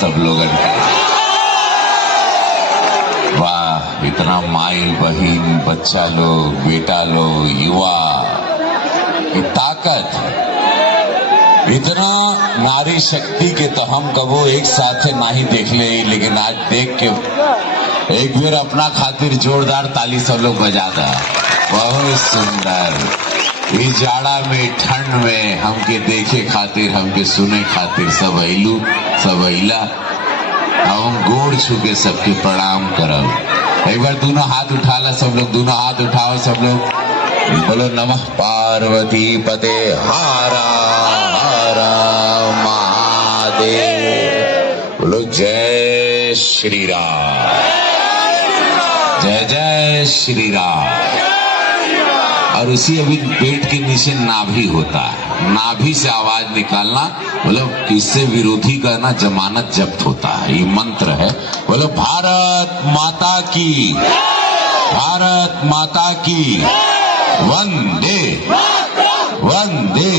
सब लोगन का। वाह, इतना माई बहन बच्चा लोग, बेटा लोग, युवा, ये ताकत, इतना नारी शक्ति के तो हम कबो एक साथ नहीं देख ले, लेकिन आज देख के एक बार अपना खातिर जोरदार ताली सब लोग बजा दा। बहुत सुंदर। इस जाड़ा में, ठंड में हमके देखे खातिर, हमके सुने खातिर सब अइलू, सब अइला। हम गोड़ छू के सबके प्रणाम करब। एक बार दोनों हाथ उठाला सब लोग, दोनों हाथ उठाओ सब लोग, बोलो नमः पार्वती पते हारा हारा महादेव। बोलो जय श्री राम, जय जय श्री राम। और उसी अभी पेट के नीचे नाभि होता है, नाभि से आवाज निकालना, मतलब इससे विरोधी का ना जमानत जब्त होता है। ये मंत्र है। बोलो भारत माता की, भारत माता की, वंदे वंदे।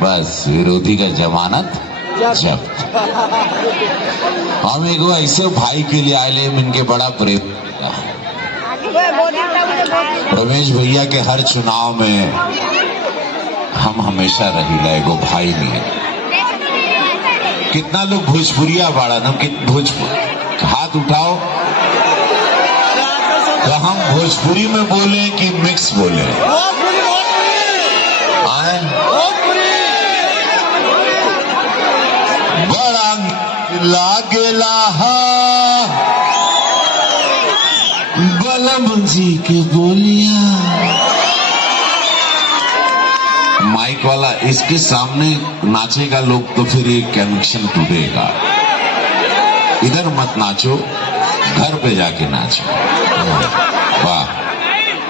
बस विरोधी का जमानत जब्त। हम एक ऐसे भाई के लिए आए, इनके बड़ा प्रेम। रमेश भैया के हर चुनाव में हम हमेशा रही एगो भाई में। कितना लोग भोजपुरिया बाड़ा ना, भोजपुर हाथ उठाओ। तो हम भोजपुरी में बोले कि मिक्स बोले? आए बड़ा लागेला बलम जी के बोलिया। माइक वाला इसके सामने नाचेगा लोग तो फिर एक कनेक्शन टूटेगा। इधर मत नाचो, घर पे जाके नाचो। वाह,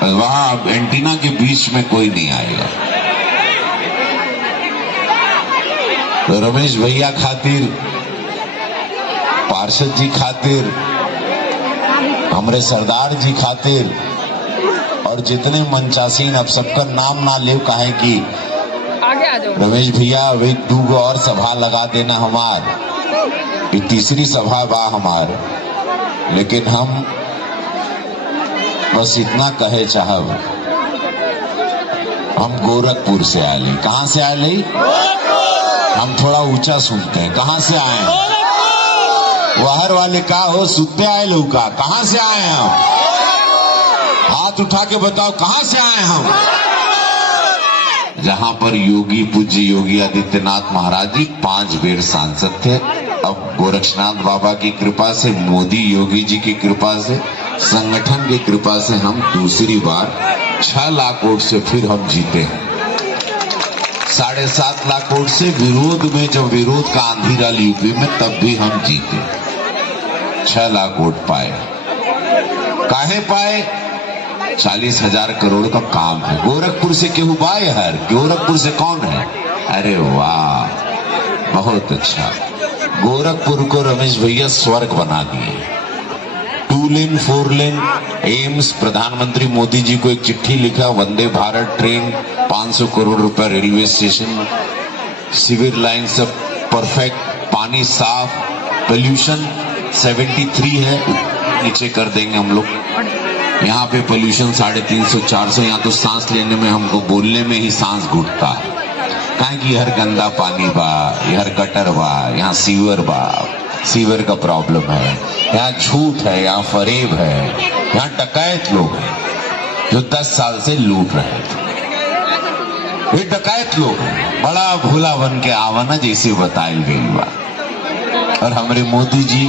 वहां एंटीना के बीच में कोई नहीं आएगा। तो रमेश भैया खातिर, पार्षद जी खातिर, हमरे सरदार जी खातिर, और जितने मंचासीन, अब सबका नाम ना ले, काहे कि रमेश भैया वे 2 और सभा लगा देना हमार। ये तीसरी सभा बा हमार। लेकिन हम बस इतना कहे चाहब, हम गोरखपुर से आए। कहाँ से आए? हम थोड़ा ऊंचा सुनते हैं। कहाँ से आए? बाहर वाले का हो सुनते आए लोग का? कहाँ से आए हैं हम? हाथ उठा के बताओ कहाँ से आए हम? जहाँ पर योगी, पूज्य योगी आदित्यनाथ महाराज जी 5 बार सांसद थे। अब गोरक्षनाथ बाबा की कृपा से, मोदी योगी जी की कृपा से, संगठन की कृपा से हम दूसरी बार 6 लाख वोट से फिर हम जीते हैं। 7.5 लाख वोट से विरोध में, जब विरोध का आंधी रहा यूपी में, तब भी हम जीते। 6 लाख वोट पाए। काहे पाए? 40,000 करोड़ का काम है। गोरखपुर से केहू बाय हर? गोरखपुर से कौन है? अरे वाह, बहुत अच्छा। गोरखपुर को रमेश भैया स्वर्ग बना दिए। 2 लेन 4 लेन एम्स, प्रधानमंत्री मोदी जी को एक चिट्ठी लिखा, वंदे भारत ट्रेन, 500 करोड़ रुपए रेलवे स्टेशन, सिविल लाइन सब परफेक्ट, पानी साफ, पोल्यूशन 73 है, नीचे कर देंगे हम लोग। यहाँ पे पोल्यूशन 350-400। यहाँ तो सांस लेने में, हमको बोलने में ही सांस घुटता है। काहे कि हर गंदा पानी बा, हर गटर बा, यहाँ सीवर बा, सीवर का प्रॉब्लम है। यहाँ झूठ है, यहाँ फरेब है, यहाँ डकैत लोग हैं जो 10 साल से लूट रहे थे। ये डकैत लोग हैं, बड़ा भोला बन के आवाना जैसे बताई गई बा। और हमारे मोदी जी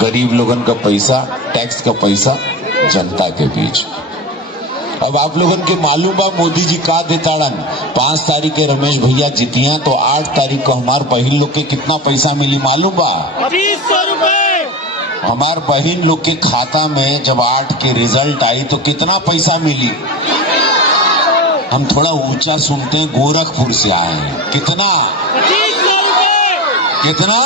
गरीब लोगन का पैसा, टैक्स का पैसा जनता के बीच। अब आप लोगन के मालूम बा मोदी जी का देताड़न? 5 तारीख के रमेश भैया जीतिया तो 8 तारीख को हमार बहन लोग के कितना पैसा मिली मालूम बा? 300 रुपए। हमार बहन लोग के खाता में जब 8 के रिजल्ट आई तो कितना पैसा मिली? हम थोड़ा ऊंचा सुनते हैं, गोरखपुर से आए हैं। कितना? 300 रुपए। कितना?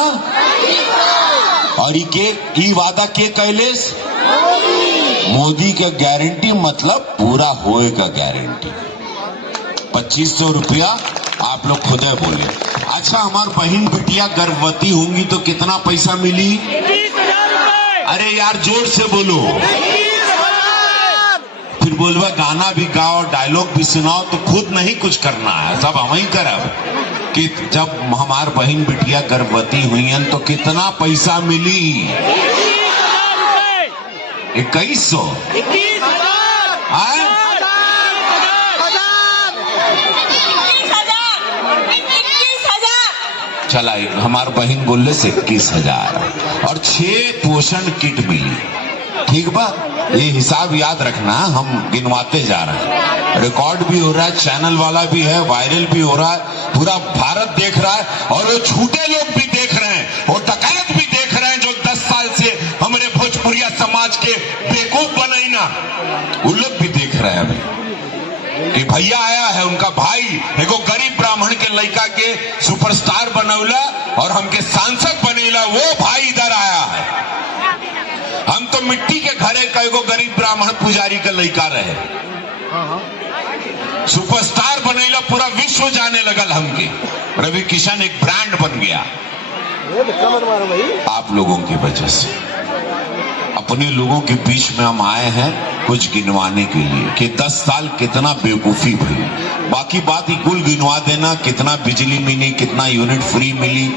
और ये वादा के कैलेस? मोदी का गारंटी, मतलब पूरा होएगा गारंटी। 2500 रुपया आप लोग खुद है बोले। अच्छा, हमार बहन बिटिया गर्भवती होंगी तो कितना पैसा मिली? 21,000 रुपए। अरे यार जोर से बोलो। 21,000। फिर बोलवा गाना भी गाओ, डायलॉग भी सुनाओ, तो खुद नहीं कुछ करना है, सब हम ही करब। कि जब हमार बहन बिटिया गर्भवती हुई हैं तो कितना पैसा मिली? 21,000 रुपए। 2100। 21,000। हाँ? 21,000। चला, हमार बहन बोले से 21,000 और 6 पोषण किट मिली। ठीक बा, ये हिसाब याद रखना, हम गिनवाते जा रहे हैं। रिकॉर्ड भी हो रहा है, चैनल वाला भी है, वायरल भी हो रहा है, पूरा भारत देख रहा है, और वो झूठे लोग भी देख रहे हैं, और डकैत भी देख रहे हैं, जो 10 साल से हमारे भोजपुरिया समाज के बेवकूफ बनाई ना, वो लोग भी देख रहे हैं अभी कि भैया आया है, उनका भाई एगो गरीब ब्राह्मण के लड़का के सुपरस्टार बनौला और हमके सांसद बनेला, वो भाई इधर आया है। हम तो मिट्टी के घरे का एगो गरीब ब्राह्मण पुजारी का लड़का रहे, सुपरस्टार बनेला, पूरा विश्व जाने लगल हमके। रवि किशन एक ब्रांड बन गया आप लोगों की वजह से। अपने लोगों के बीच में हम आए हैं कुछ गिनवाने के लिए कि 10 साल कितना बेवकूफी हुई। बाकी बात ही कुल गिनवा देना, कितना बिजली मिली, कितना यूनिट फ्री मिली,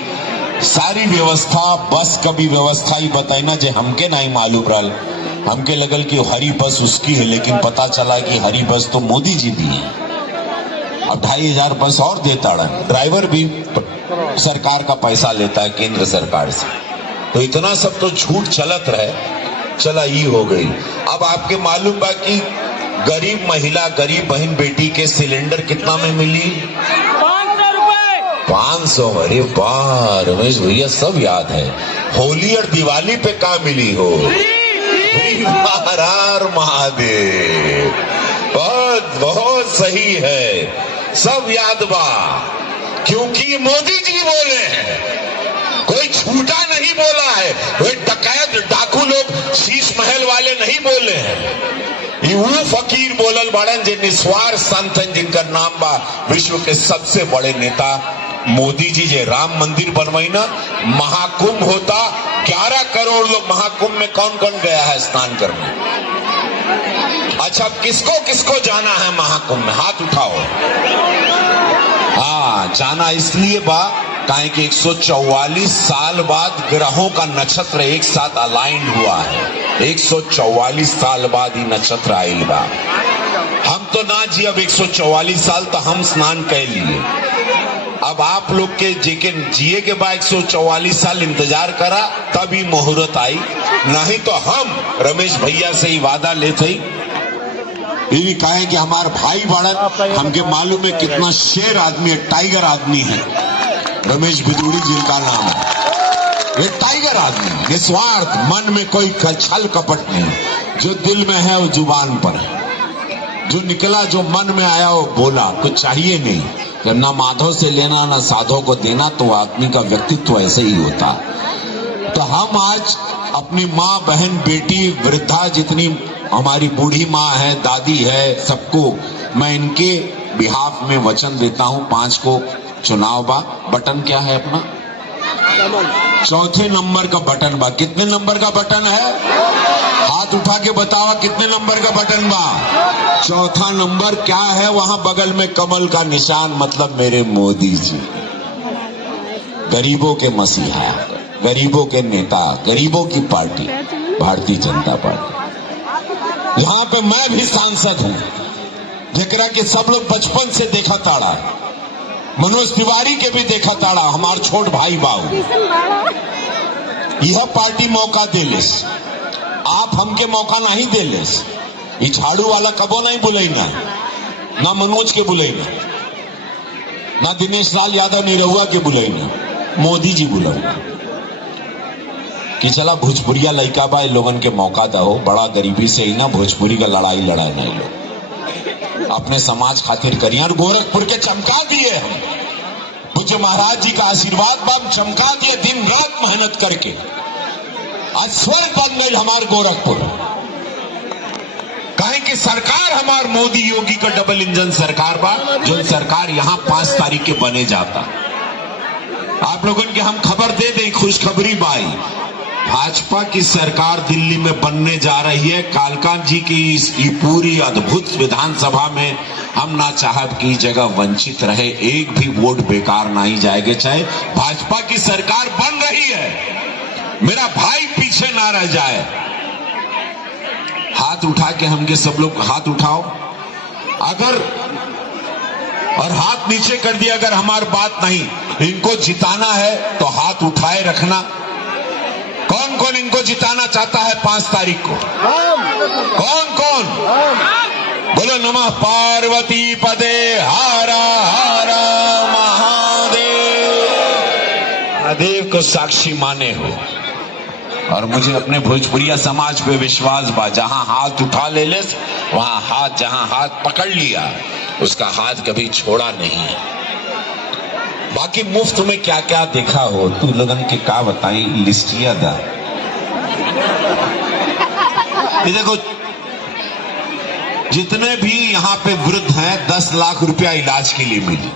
सारी व्यवस्था, बस का भी व्यवस्था ही बताइना, जे हमके नहीं मालूम रहा। हमके लगल कि हरी बस उसकी है, लेकिन पता चला कि हरी बस तो मोदी जी दी है। अब 2,500 बस और देता रहा, ड्राइवर भी सरकार का पैसा लेता है केंद्र सरकार से। तो इतना सब तो झूठ चलत रहे, चला ये हो गई। अब आपके मालूम बा कि गरीब महिला, गरीब बहन बेटी के सिलेंडर कितना में मिली? 500 रुपए। 500। अरे वाह रमेश भैया, सब याद है। होली और दिवाली पे क्या मिली हो? हर हर महादेव। बहुत बहुत सही है, सब याद बा, क्योंकि मोदी जी बोले हैं, कोई झूठा नहीं बोला है, कोई डकैत डाकू लोग शीश महल वाले नहीं बोले हैं। ये वो फकीर बोलल बड़न जे निस्वार्थ संत हैं, जिनका नाम बा विश्व के सबसे बड़े नेता मोदी जी। जे राम मंदिर बनवाई ना, महाकुंभ होता, 11 करोड़ लोग महाकुंभ में कौन कौन गया है स्नान करने? अच्छा, किसको किसको जाना है महाकुंभ में? हाथ उठाओ। हाँ, जाना इसलिए बा काहे कि 144 साल बाद ग्रहों का नक्षत्र एक साथ अलाइन हुआ है। 144 साल बाद ही नक्षत्र आयल बा। हम तो ना जी अब 144 साल तो हम स्नान कर लिए। अब आप लोग के जेके जिए के बाद 144 साल इंतजार करा, तभी मुहूर्त आई। नहीं तो हम रमेश भैया से ही वादा लेते ही, ये भी कहे कि हमारे भाई बड़न, हमके मालूम है कितना शेर आदमी है, टाइगर आदमी है रमेश बिदुड़ी जिनका नाम है। ये टाइगर आदमी, निस्वार्थ, मन में कोई छल कपट नहीं, जो दिल में है वो जुबान पर है, जो निकला जो मन में आया वो बोला, कुछ चाहिए नहीं। जब ना माधव से लेना ना साधो को देना, तो आदमी का व्यक्तित्व ऐसे ही होता। तो हम आज अपनी माँ, बहन, बेटी, वृद्धा, जितनी हमारी बूढ़ी माँ है, दादी है, सबको मैं इनके बिहाफ में वचन देता हूँ। 5 को चुनाव बा, बटन क्या है अपना? चौथे नंबर का बटन बा। कितने नंबर का बटन है? हाथ उठा के बताओ कितने नंबर का बटन बा? चौथा नंबर। क्या है वहां बगल में? कमल का निशान, मतलब मेरे मोदी जी, गरीबों के मसीहा, गरीबों के नेता, गरीबों की पार्टी भारतीय जनता पार्टी। यहाँ पे मैं भी सांसद हूँ, जेकरा के सब लोग बचपन से देखा ताड़ा, मनोज तिवारी के भी देखा ताड़ा, हमार छोट भाई बाबू। यह पार्टी मौका दे लेस, आप हमके मौका नहीं दे लेस। ये झाड़ू वाला कबो नहीं बुलाईना, ना मनोज के बुलाईना, ना दिनेश लाल यादव निरहुआ के बुलाईना, मोदी जी बुलाईना कि चला भोजपुरिया लड़का बा, लोगन के मौका दो। बड़ा गरीबी से ही ना भोजपुरी का लड़ाई लड़ाए नहीं, लोग अपने समाज खातिर करिए। और गोरखपुर के चमका दिए हम, पूज्य महाराज जी का आशीर्वाद बम चमका दिए, दिन रात मेहनत करके आज स्वर्ग बन गई हमारे गोरखपुर। कहीं कि कि सरकार हमार मोदी योगी का डबल इंजन सरकार बा, जो सरकार यहाँ 5 तारीख के बने जाता। आप लोगों के हम खबर दे दें, खुशखबरी बाई, भाजपा की सरकार दिल्ली में बनने जा रही है। कालकान जी की इस पूरी अद्भुत विधानसभा में हम ना चाहत की जगह वंचित रहे, एक भी वोट बेकार नहीं जाएंगे। चाहे भाजपा की सरकार बन रही है, मेरा भाई पीछे ना रह जाए। हाथ उठा के हमके सब लोग हाथ उठाओ, अगर और हाथ नीचे कर दिया अगर हमारी बात नहीं, इनको जिताना है तो हाथ उठाए रखना। कौन कौन इनको जिताना चाहता है 5 तारीख को? कौन कौन? बोलो नमः पार्वती पदे हारा हारा महादेव। महादेव को साक्षी माने हो। और मुझे अपने भोजपुरिया समाज पे विश्वास बा, जहां हाथ उठा ले वहां हाथ, जहां हाथ पकड़ लिया उसका हाथ कभी छोड़ा नहीं है। बाकी मुफ्त में क्या क्या देखा हो तू लोगन के का बताई, लिस्टिया दा। ये देखो, जितने भी यहाँ पे वृद्ध हैं 10 लाख रुपया इलाज के लिए मिली।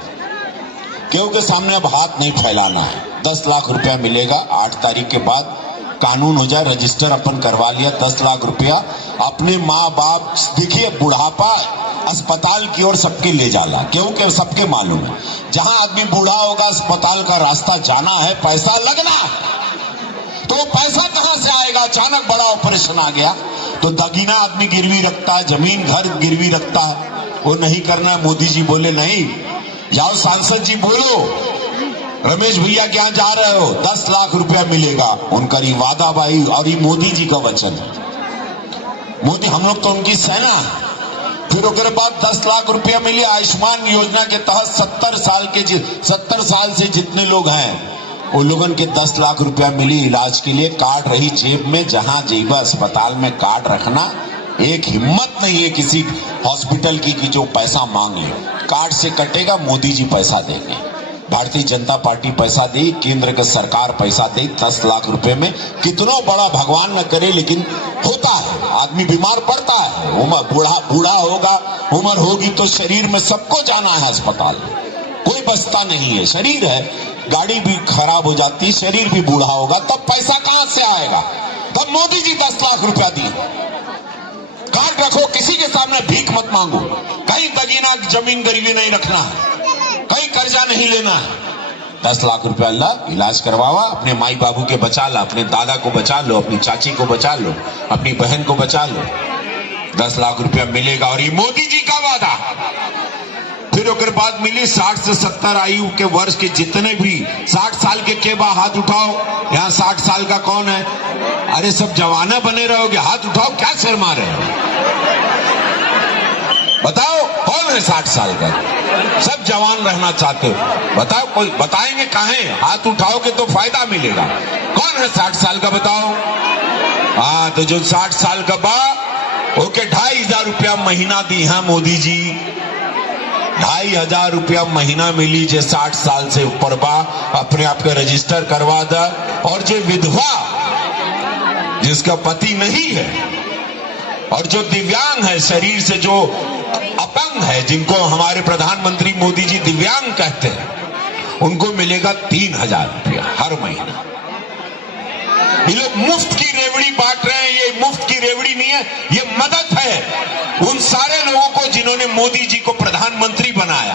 क्योंकि सामने अब हाथ नहीं फैलाना है। 10 लाख रुपया मिलेगा 8 तारीख के बाद, कानून हो जाए, रजिस्टर अपन करवा लिया। 10 लाख रुपया अपने माँ बाप, देखिए बुढ़ापा अस्पताल की ओर सबके ले जाला, क्योंकि सबके मालूम है जहां आदमी बूढ़ा होगा अस्पताल का रास्ता जाना है, पैसा लगना है, तो पैसा कहां से आएगा? अचानक बड़ा ऑपरेशन आ गया तो दगीना आदमी गिरवी रखता है, जमीन घर गिरवी रखता है। वो नहीं करना है। मोदी जी बोले नहीं, जाओ सांसद जी बोलो, रमेश भैया के यहाँ जा रहे हो 10 लाख रुपया मिलेगा। उनका ये वादा भाई, और ये मोदी जी का वचन है। मोदी, हम लोग तो उनकी सेना है। फिर उसके बाद 10 लाख रुपया मिले आयुष्मान योजना के तहत। 70 साल से जितने लोग हैं वो लोगन के 10 लाख रुपया मिली इलाज के लिए। कार्ड रही जेब में, जहां जेब अस्पताल में कार्ड रखना। एक हिम्मत नहीं है किसी हॉस्पिटल की कि जो पैसा मांग ले। कार्ड से कटेगा, मोदी जी पैसा देंगे, भारतीय जनता पार्टी पैसा दे, केंद्र का सरकार पैसा दे 10 लाख रुपए में। कितना बड़ा भगवान न करे, लेकिन होता है, आदमी बीमार पड़ता है, उम्र बूढ़ा होगा, उम्र होगी तो शरीर में सबको जाना है अस्पताल, कोई बचता नहीं है। शरीर है, गाड़ी भी खराब हो जाती है, शरीर भी बूढ़ा होगा, तब पैसा कहां से आएगा? तब मोदी जी 10 लाख रुपया दिए। कार्ड रखो, किसी के सामने भीख मत मांगो, कहीं दगीना जमीन गरीबी नहीं रखना है, कहीं कर्जा नहीं लेना है। 10 लाख रुपया अल्लाह इलाज करवावा, अपने माई बाबू के बचा ला, अपने दादा को बचा लो, अपनी चाची को बचा लो, अपनी बहन को बचा लो। 10 लाख रुपया मिलेगा, और ये मोदी जी का वादा। फिर उसके बाद मिली 60 से 70 आयु के वर्ष के जितने भी 60 साल के बाद हाथ उठाओ। यहाँ 60 साल का कौन है? अरे सब जवाना बने रहोगे, हाथ उठाओ, क्या शर्मा रहे हो? बताओ कौन है 60 साल का? सब जवान रहना चाहते हो, बताओ, कोई बताएंगे काहे? हाथ उठाओगे तो फायदा मिलेगा। कौन है 60 साल का बताओ? हाँ, तो जो 60 साल का बा ओके 2,500 रुपया महीना दी है मोदी जी। 2,500 रुपया महीना मिली जो 60 साल से ऊपर बा, अपने आप का रजिस्टर करवा दा। और जो विधवा, जिसका पति नहीं है, और जो दिव्यांग है, शरीर से जो अपंग है, जिनको हमारे प्रधानमंत्री मोदी जी दिव्यांग कहते हैं, उनको मिलेगा 3,000 रुपया हर महीना। ये लोग मुफ्त की रेवड़ी बांट रहे हैं। ये मुफ्त की रेवड़ी नहीं है, ये मदद है उन सारे लोगों को जिन्होंने मोदी जी को प्रधानमंत्री बनाया।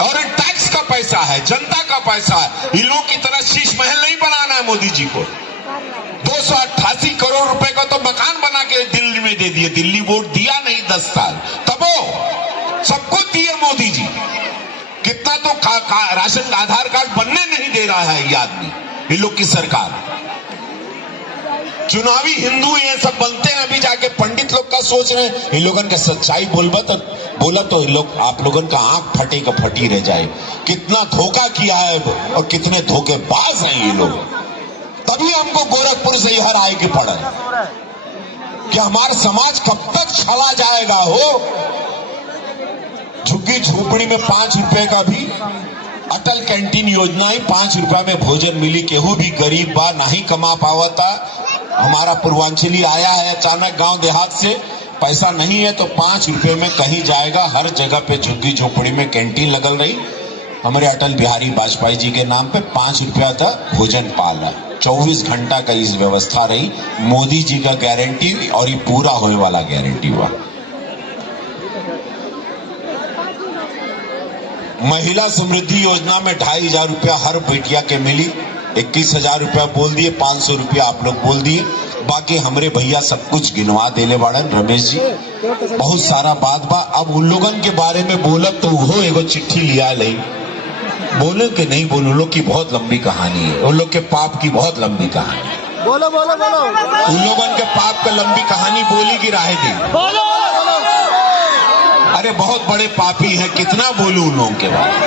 और ये टैक्स का पैसा है, जनता का पैसा है। इन लोगों की तरह शीश महल नहीं बनाना है मोदी जी को। 288 करोड़ रुपए का तो मकान बना के दिल्ली में दे दिए। दिल्ली वोट दिया नहीं 10 साल, तबो सबको दिए मोदी जी। कितना तो राशन आधार कार्ड बनने नहीं दे रहा है ये आदमी, इन लोग की सरकार। चुनावी हिंदू ये सब बनते हैं, अभी जाके पंडित लोग का सोच रहे हैं। इन लोगों का सच्चाई बोला तो इन लोग, आप लोगों का आंख फटे का फटी रह जाए। कितना धोखा किया है और कितने धोखेबाज हैं ये लोग। तभी हमको गोरखपुर से यह आए के पड़ा कि हमारा समाज कब तक छला जाएगा। हो झुग्गी झोपड़ी में 5 रुपए का भी अटल कैंटीन योजना है, 5 रुपया में भोजन मिली। केहू भी गरीब बा नहीं कमा पावता। हमारा पूर्वांचली आया है अचानक गांव देहात से, पैसा नहीं है तो 5 रुपए में कहीं जाएगा। हर जगह पे झुग्गी झोपड़ी में कैंटीन लगल रही। हमारे अटल बिहारी वाजपेयी जी के नाम पे 5 रुपया तक भोजन पाला। 24 घंटा का इस व्यवस्था रही। मोदी जी का गारंटी और ये पूरा होने वाला गारंटी हुआ। महिला समृद्धि योजना में 2,500 रुपया हर बेटिया के मिली। 21,000 रुपया बोल दिए, 500 रुपया आप लोग बोल दिए। बाकी हमरे भैया सब कुछ गिनवा देले बाड़न रमेश जी। बहुत सारा बात बा। अब उन लोगन के बारे में बोलब तो वो एगो चिट्ठी लिया लई। बोले कि नहीं बोलो, लोग की बहुत लंबी कहानी है। उन लोग के पाप की बहुत लंबी कहानी है। बोलो बोलो बोलो। उन लोगन के पाप का लंबी कहानी बोली की राह दी। बोलो। अरे बहुत बड़े पापी हैं, कितना बोलूं उन लोगों के बारे में।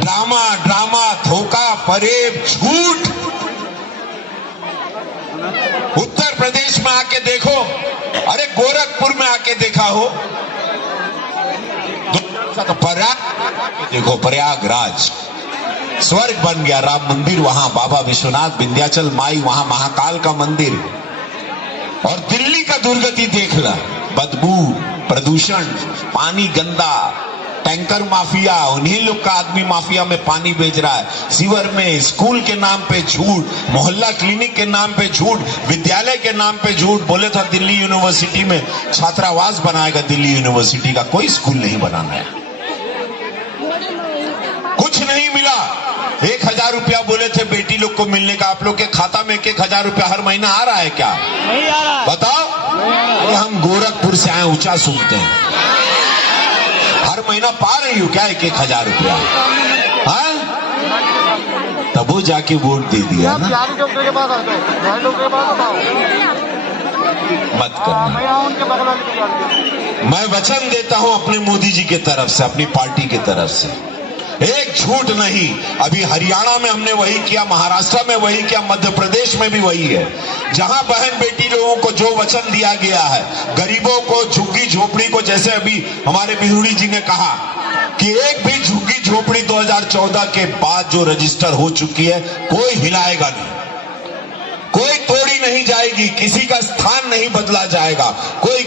ड्रामा ड्रामा, धोखा, फरेब, झूठ। उत्तर प्रदेश में आके देखो, अरे गोरखपुर में आके देखा हो, प्रयाग देखो, प्रयागराज स्वर्ग बन गया। राम मंदिर वहां, बाबा विश्वनाथ, विंध्याचल माई वहां, महाकाल का मंदिर। और दिल्ली का दुर्गति देख ला, बदबू, प्रदूषण, पानी गंदा, टैंकर माफिया, उन्हीं लोग का आदमी माफिया में पानी बेच रहा है। सीवर में स्कूल के नाम पे झूठ, मोहल्ला क्लिनिक के नाम पे झूठ, विद्यालय के नाम पे झूठ। बोले था दिल्ली यूनिवर्सिटी में छात्रावास बनाएगा। दिल्ली यूनिवर्सिटी का कोई स्कूल नहीं बनाना है। कुछ नहीं मिला। 1,000 रुपया बोले थे बेटी लोग को मिलने का। आप लोग के खाता में 1,000 रुपया हर महीना आ रहा है क्या? नहीं आ रहा। बताओ। अरे हम गोरखपुर से आए, ऊंचा सुनते हैं। हर महीना पा रही हूँ क्या 1,000 रुपया? हाँ, तब वो जाके वोट दे दिया ना। डॉक्टर के पास आ जाओ, डॉक्टर के पास बताओ। मत करना। मैं आऊं उनके बगल वाले के पास। मैं वचन देता हूं अपने मोदी जी की तरफ से, अपनी पार्टी की तरफ से, एक झूठ नहीं। अभी हरियाणा में हमने वही किया, महाराष्ट्र में वही किया, मध्य प्रदेश में भी वही है। जहां बहन बेटी लोगों को जो वचन दिया गया है, गरीबों को, झुग्गी झोपड़ी को, जैसे अभी हमारे बिधुड़ी जी ने कहा कि एक भी झुग्गी झोपड़ी 2014 के बाद जो रजिस्टर हो चुकी है, कोई हिलाएगा नहीं, कोई तोड़ी नहीं जाएगी, किसी का स्थान नहीं बदला जाएगा, कोई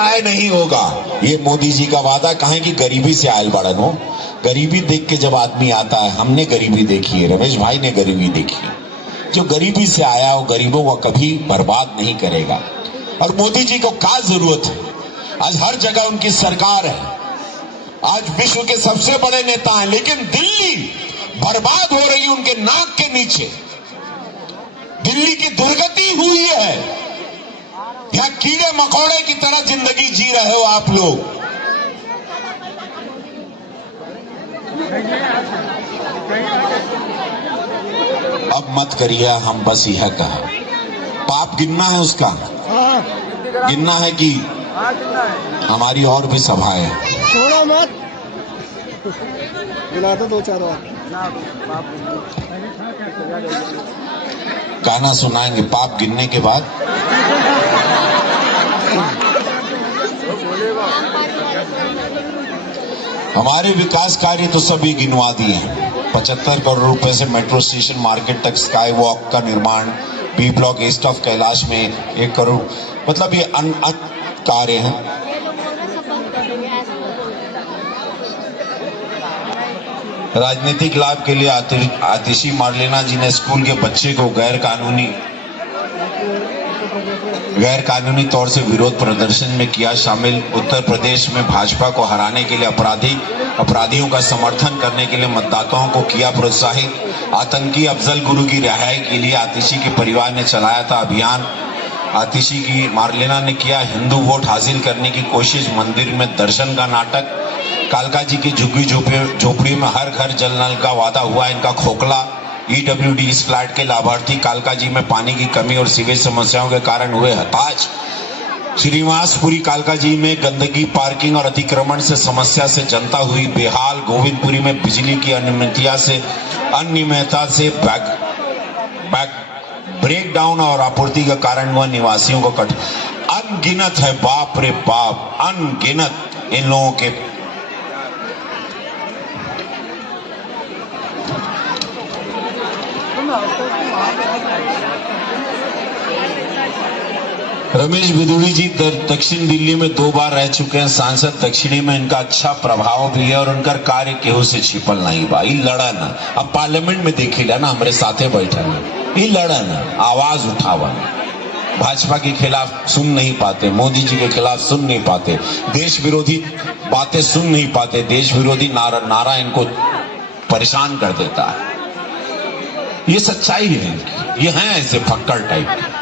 आय नहीं होगा। ये मोदी जी का वादा। कहें कि गरीबी से आयल बड़न हो। गरीबी देख के जब आदमी आता है, हमने गरीबी देखी है, रमेश भाई ने गरीबी देखी है। जो गरीबी से आया वो गरीबों को कभी बर्बाद नहीं करेगा। और मोदी जी को क्या जरूरत है? आज हर जगह उनकी सरकार है, आज विश्व के सबसे बड़े नेता हैं, लेकिन दिल्ली बर्बाद हो रही उनके नाक के नीचे। दिल्ली की दुर्गति हुई है। यहां कीड़े मकोड़े की तरह जिंदगी जी रहे हो आप लोग। अब मत करिए, हम बस यह कहा, पाप गिनना है उसका, गिनना है कि हमारी और भी सभाएं हैं। छोड़ो मत, दिला दो 2-4 बार। गाना सुनाएंगे पाप गिनने के बाद। हमारे विकास कार्य तो सभी गिनवा दिए हैं। 75 करोड़ रुपए से मेट्रो स्टेशन मार्केट तक स्काई वॉक का निर्माण, B block east of Kailash में 1 करोड़, मतलब ये अन्य कार्य हैं। राजनीतिक लाभ के लिए आतिशी मार्लेना जी ने स्कूल के बच्चे को गैर कानूनी तौर से विरोध प्रदर्शन में किया शामिल। उत्तर प्रदेश में भाजपा को हराने के लिए अपराधियों का समर्थन करने के लिए मतदाताओं को किया प्रोत्साहित। आतंकी अफजल गुरु की रिहाई के लिए आतिशी के परिवार ने चलाया था अभियान। आतिशी की मार्लेना ने किया हिंदू वोट हासिल करने की कोशिश। मंदिर में दर्शन का नाटक। कालका जी की झुग्गी झोपड़ी में हर घर जल नल का वादा हुआ इनका खोखला। EWD इस फ्लैट के लाभार्थी कालका जी में पानी की कमी और सीवेज समस्याओं के कारण हुए हताश। श्रीनिवासपुरी कालका जी में गंदगी, पार्किंग और अतिक्रमण से समस्या से जनता हुई बेहाल। गोविंदपुरी में बिजली की अनियमितता से ब्रेक डाउन और आपूर्ति के कारण हुआ निवासियों को अनगिनत है, बाप रे बाप, अनगिनत इन लोगों के। रमेश बिदुड़ी जी दक्षिण दिल्ली में 2 बार रह चुके हैं सांसद। दक्षिणी में इनका अच्छा प्रभाव भी है और उनका कार्य केहू से छिपल नहीं बा। ई लड़न अब पार्लियामेंट में देखिला ना, हमारे साथे बैठल है, ई लड़न आवाज उठावन, भाजपा के खिलाफ सुन नहीं पाते, मोदी जी के खिलाफ सुन नहीं पाते, देश विरोधी बातें सुन नहीं पाते, देश विरोधी नारा इनको परेशान कर देता है। ये सच्चाई है इनकी, ये हैं ऐसे फक्कड़ टाइप के।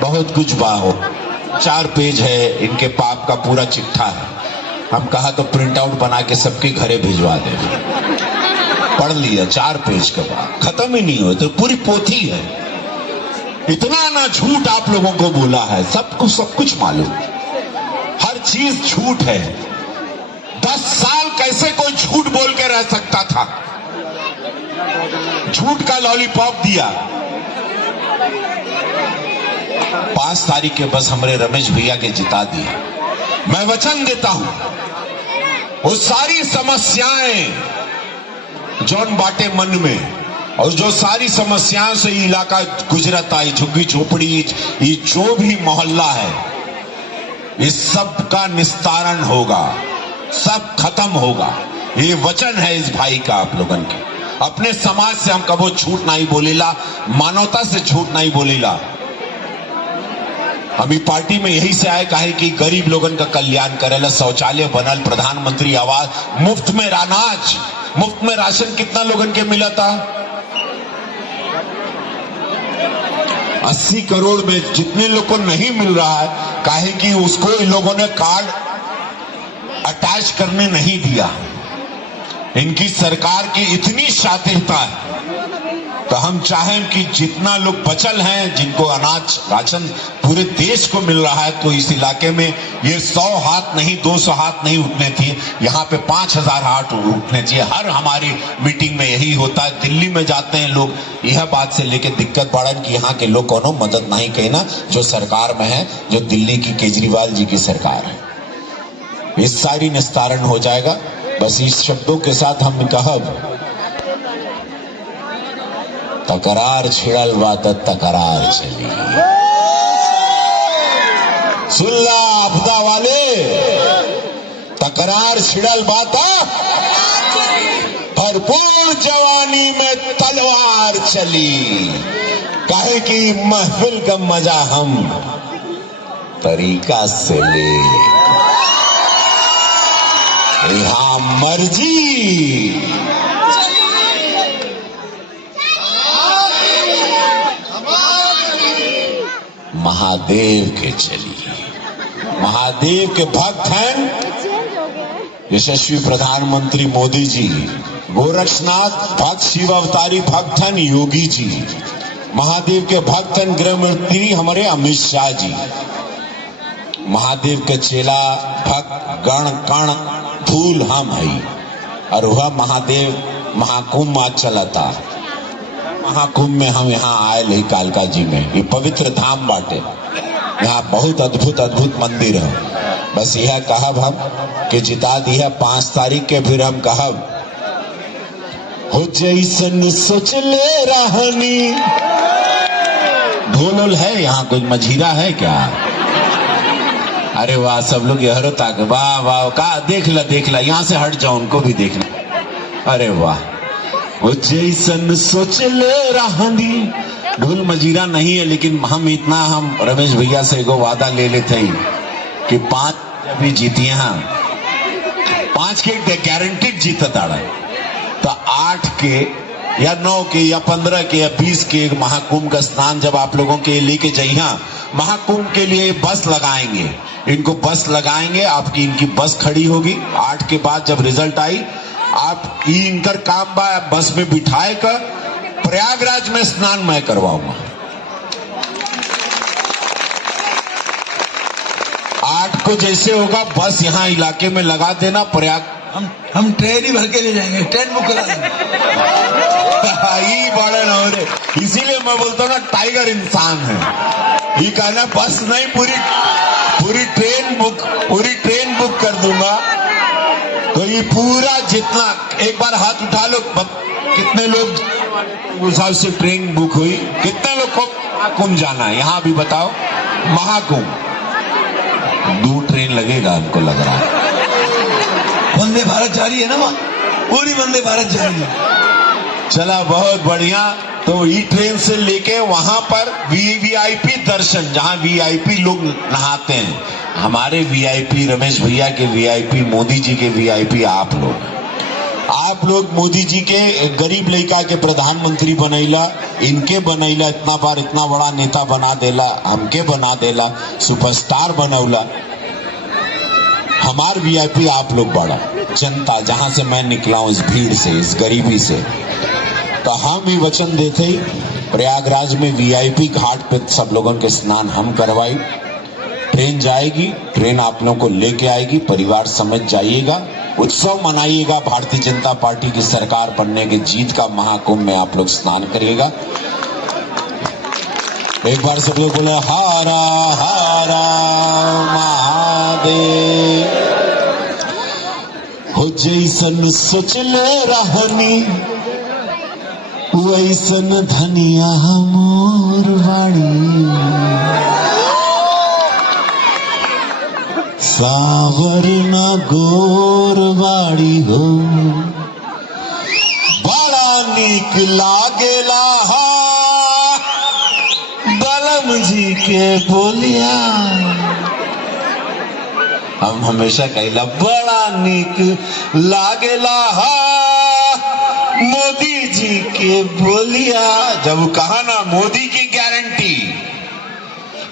बहुत कुछ बाहो, 4 पेज है इनके पाप का पूरा चिट्ठा है। हम कहा तो प्रिंट आउट बना के सबके घरे भिजवा दे। पढ़ लिया 4 पेज के बाद, खत्म ही नहीं हो, तो पूरी पोथी है। इतना ना झूठ आप लोगों को बोला है, सबको सब कुछ मालूम, हर चीज झूठ है। 10 साल कैसे कोई झूठ बोल के रह सकता था? झूठ का लॉलीपॉप दिया। 5 तारीख के बस हमारे रमेश भैया के जिता दिया। मैं वचन देता हूं वो सारी समस्याएं जौन बाटे मन में, और जो सारी समस्याओं से इलाका गुजरता है, झुग्गी झोपड़ी, ये जो भी मोहल्ला है, इस सब का निस्तारण होगा, सब खत्म होगा। ये वचन है इस भाई का आप लोगन के। अपने समाज से हम कबो झूठ नहीं बोलेला, मानवता से झूठ नहीं बोलेला। अभी पार्टी में यही से आए काहे कि गरीब लोगन का कल्याण करेला, शौचालय बनल, प्रधानमंत्री आवास, मुफ्त में अनाज, मुफ्त में राशन कितना लोगन के मिला था? 80 करोड़ में जितने लोग को नहीं मिल रहा है, काहे कि उसको इन लोगों ने कार्ड अटैच करने नहीं दिया। इनकी सरकार की इतनी शातिरता है, तो हम चाहें कि जितना लोग बचल हैं, जिनको अनाज राशन पूरे देश को मिल रहा है, तो इस इलाके में ये 100 हाथ नहीं, 200 हाथ नहीं उठने चाहिए, यहाँ पे 5000 हाथ उठने चाहिए। हर हमारी मीटिंग में यही होता है। दिल्ली में जाते हैं लोग, यह बात से लेके दिक्कत पड़न कि यहाँ के लोग कोनो मदद नहीं कहना, जो सरकार में है, जो दिल्ली की केजरीवाल जी की सरकार है। इस सारी निस्तारण हो जाएगा। बस इस शब्दों के साथ हम कहब, तकरार छिड़ल बात तकरार चली। सुल्ला आपदा वाले, तकरार छिड़ल बात, भरपूर जवानी में तलवार चली। काहे कि महफिल का मजा हम तरीका से ले, यहाँ मर्जी महादेव के चलिए। महादेव के भक्त हैं यशस्वी प्रधानमंत्री मोदी जी, गोरक्षनाथ भक्त, शिव अवतारी भक्त हैं योगी जी, महादेव के भक्त हैं गृह मंत्री हमारे अमित शाह जी, महादेव के चेला भक्त गण कण धूल हम है। और वह महादेव महाकुंभ आज चला था। महाकुंभ में हम यहाँ आए ही कालका जी में, ये पवित्र धाम बाटे, यहाँ बहुत अद्भुत अद्भुत मंदिर है। बस यह कहब हम कि जिता दिया 5 तारीख के, फिर हम कहब हो जैसन सोच ले रहनी। ढोल है यहाँ, कोई मझीरा है क्या? अरे वाह, सब लोग यह ताक, वाह वाह, का देख ला, यहाँ से हट जाओ, उनको भी देखना। अरे वाह, वो जैसन सोच ले रहनी। ढोल मजीरा नहीं है, लेकिन हम रमेश भैया से एगो वादा ले लेते हैं कि 5 अभी जीतिए, हाँ 5 के गारंटीड जीतत आड़ा, तो 8 के या 9 के या 15 के या 20 के महाकुंभ का स्नान जब आप लोगों के लेके जाइए, महाकुंभ के लिए बस लगाएंगे, इनको बस लगाएंगे, आपकी इनकी बस खड़ी होगी। 8 के बाद जब रिजल्ट आई, आप इनकर काम बा बस में बिठाए कर प्रयागराज में स्नान मैं करवाऊंगा। 8 को जैसे होगा बस यहाँ इलाके में लगा देना। प्रयाग हम ट्रेन ही भर के ले जाएंगे, ट्रेन बुक करा देंगे। बड़े न हो रहे, इसीलिए मैं बोलता हूँ ना, टाइगर इंसान है। ये कहना बस नहीं, पूरी ट्रेन बुक कर दूंगा। तो ये पूरा जितना, एक बार हाथ उठा लो, कितने लोग उस हिसाब से ट्रेन बुक हुई? कितने लोग को महाकुंभ जाना है? यहाँ भी बताओ। महाकुंभ 2 ट्रेन लगेगा हमको लग रहा है। वंदे भारत जारी है ना वहाँ, पूरी वंदे भारत जारी है। चला, बहुत बढ़िया। तो ई ट्रेन से लेके वहां पर वीआईपी दर्शन, जहां वीआईपी लोग नहाते हैं, हमारे वीआईपी रमेश भैया के वीआईपी, मोदी जी के वीआईपी आप लोग मोदी जी के गरीब लड़का के प्रधानमंत्री बनैला, इनके बनैला, इतना बार इतना बड़ा नेता बना देला, हमके बना देला, सुपरस्टार बनौला। हमार वीआईपी आप लोग बड़ा, जनता, जहां से मैं निकला हूं, इस भीड़ से, इस गरीबी से। तो हम ही वचन देते ही प्रयागराज में वीआईपी घाट पे सब लोगों के स्नान हम करवाई। ट्रेन जाएगी, ट्रेन आप लोगों को लेके आएगी, परिवार समझ जाइएगा, उत्सव मनाइएगा। भारतीय जनता पार्टी की सरकार बनने के जीत का महाकुंभ में आप लोग स्नान करिएगा। एक बार सब लोग बोले हारा हारा महादेव। हो जैसन सोचले रहनी वैसन धनिया मोर बाड़ी, सावर न गोर बाड़ी हो, बड़ा नीक लागेला बलम जी के बोलिया। हम हमेशा कहला बड़ा नीक लागेला मोदी जी के बोलिया। जब कहा ना मोदी की गारंटी,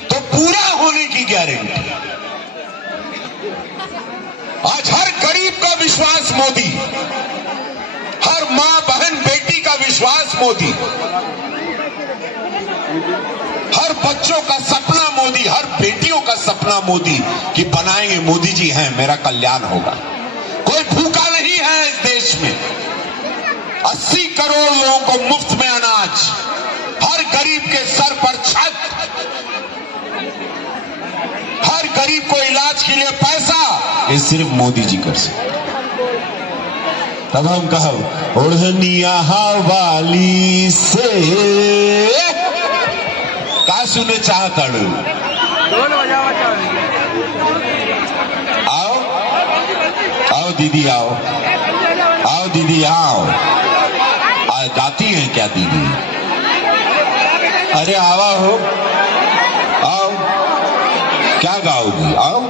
तो पूरा होने की गारंटी। आज हर गरीब का विश्वास मोदी, हर मां बहन बेटी का विश्वास मोदी, हर बच्चों का सपना मोदी, हर बेटियों का सपना मोदी कि बनाएंगे, मोदी जी हैं, मेरा कल्याण होगा। कोई भूखा नहीं है इस देश में। 80 करोड़ लोगों को मुफ्त में अनाज, हर गरीब के सर पर छत, हर गरीब को इलाज के लिए पैसा, ये सिर्फ मोदी जी कर सकते। तब हम कहो ओढ़निया वाली से का सुने चाहता आओ आओ दीदी, आओ दीदी, आओ। गाती हैं क्या दीदी? अरे आवा हो, आओ। क्या गाओगी? आओ।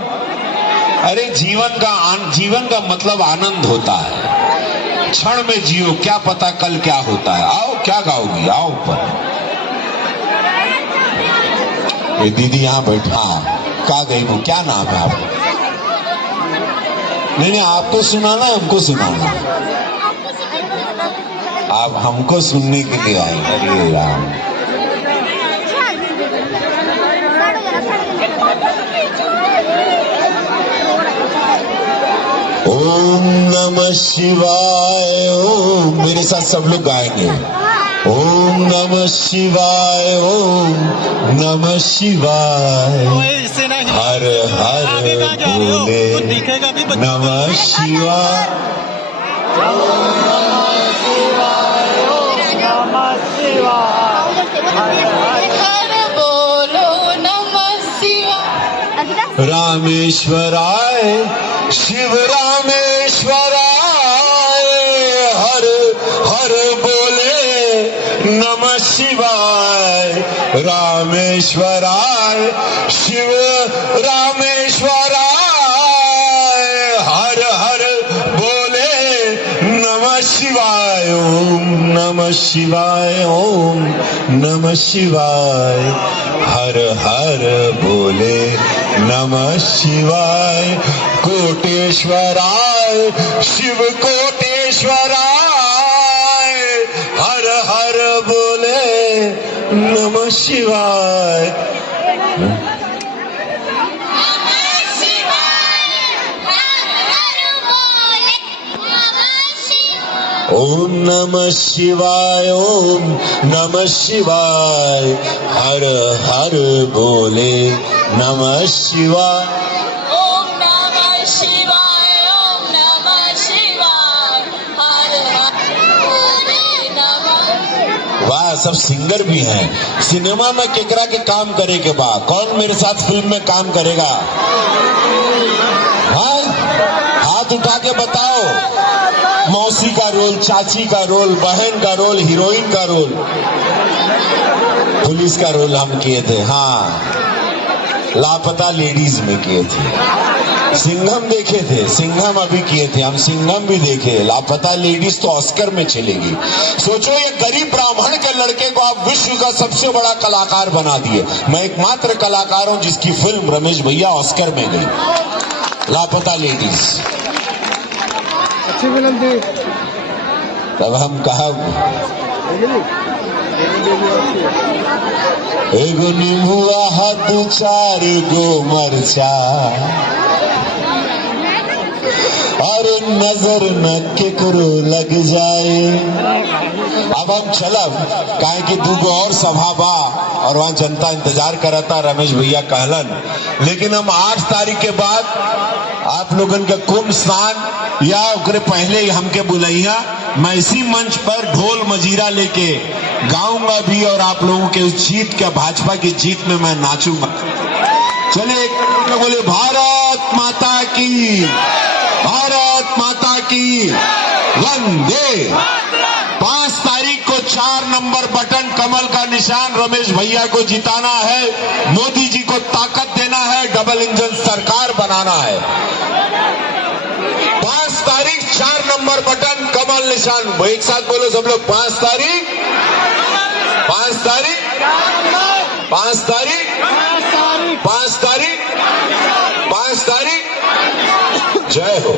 अरे जीवन का मतलब आनंद होता है, क्षण में जियो, क्या पता कल क्या होता है। आओ, क्या गाओगी? आओ ऊपर। ये दीदी यहाँ बैठा, क्या गई वो? क्या नाम है आपका? नहीं, आपको सुनाना, हमको सुनाना। आप हमको सुनने के लिए आए? अरे राम। ओम नमः शिवाय ओम। मेरे साथ सब लोग गाएंगे। ओम नमः शिवाय ओम नमः शिवाय, हर हर भोले नमः शिवाय। रामेश्वराय शिव रामेश्वराय, हर हर बोले नमः शिवाय। रामेश्वराय शिव रामेश्वराय, हर हर बोले नमः शिवाय। ओम नमः शिवाय ओम नमः शिवाय, हर हर बोले नमः शिवाय। कोटेश्वराय शिव कोटेश्वराय, हर हर बोले नमः शिवाय। ओम नमः शिवाय ओम नमः शिवाय, हर हर बोले नमः शिवाय। ओम नमः शिवाय ओम नमः शिवाय, हर हर बोले सब सिंगर भी हैं। सिनेमा में केकरा के काम करे के बा, कौन मेरे साथ फिल्म में काम करेगा? हाँ, हाथ उठा के बताओ। मौसी का रोल, चाची का रोल, बहन का रोल, हीरोइन का रोल, पुलिस का रोल हम किए थे। हाँ, लापता लेडीज में किए थे। सिंघम देखे थे, सिंघम अभी किए थे हम, सिंघम भी देखे। लापता लेडीज तो ऑस्कर में चलेगी। सोचो, ये गरीब ब्राह्मण के लड़के को आप विश्व का सबसे बड़ा कलाकार बना दिए। मैं एकमात्र कलाकार हूं जिसकी फिल्म रमेश भैया ऑस्कर में गई, लापता लेडीज। अच्छी फिल्म थी। तब हम कहा एगो नींबुआ हाथ 4 गो मरचा और नजर न केकरो लग जाए। अब हम चलब, काहे कि 2 गो और सभा बा और वहां जनता इंतजार करता रमेश भैया कहलन। लेकिन हम 8 तारीख के बाद आप लोगन के कुंभ स्नान या ओकरे पहले ही हमके बुलैया, मैं इसी मंच पर ढोल मजीरा लेके गाऊंगा भी और आप लोगों के उस जीत के, भाजपा की जीत में मैं नाचूंगा। चलिए बोले भारत माता की, भारत माता की वंदे। 5 तारीख को 4 नंबर बटन कमल का निशान रमेश भैया को जिताना है, मोदी जी को ताकत देना है, डबल इंजन सरकार बनाना है। 5 तारीख 4 नंबर बटन कमल निशान। वो एक साथ बोलो सब लोग, 5 तारीख, 5 तारीख, 5 तारीख, 5 तारीख, 5 तारीख। जय हो।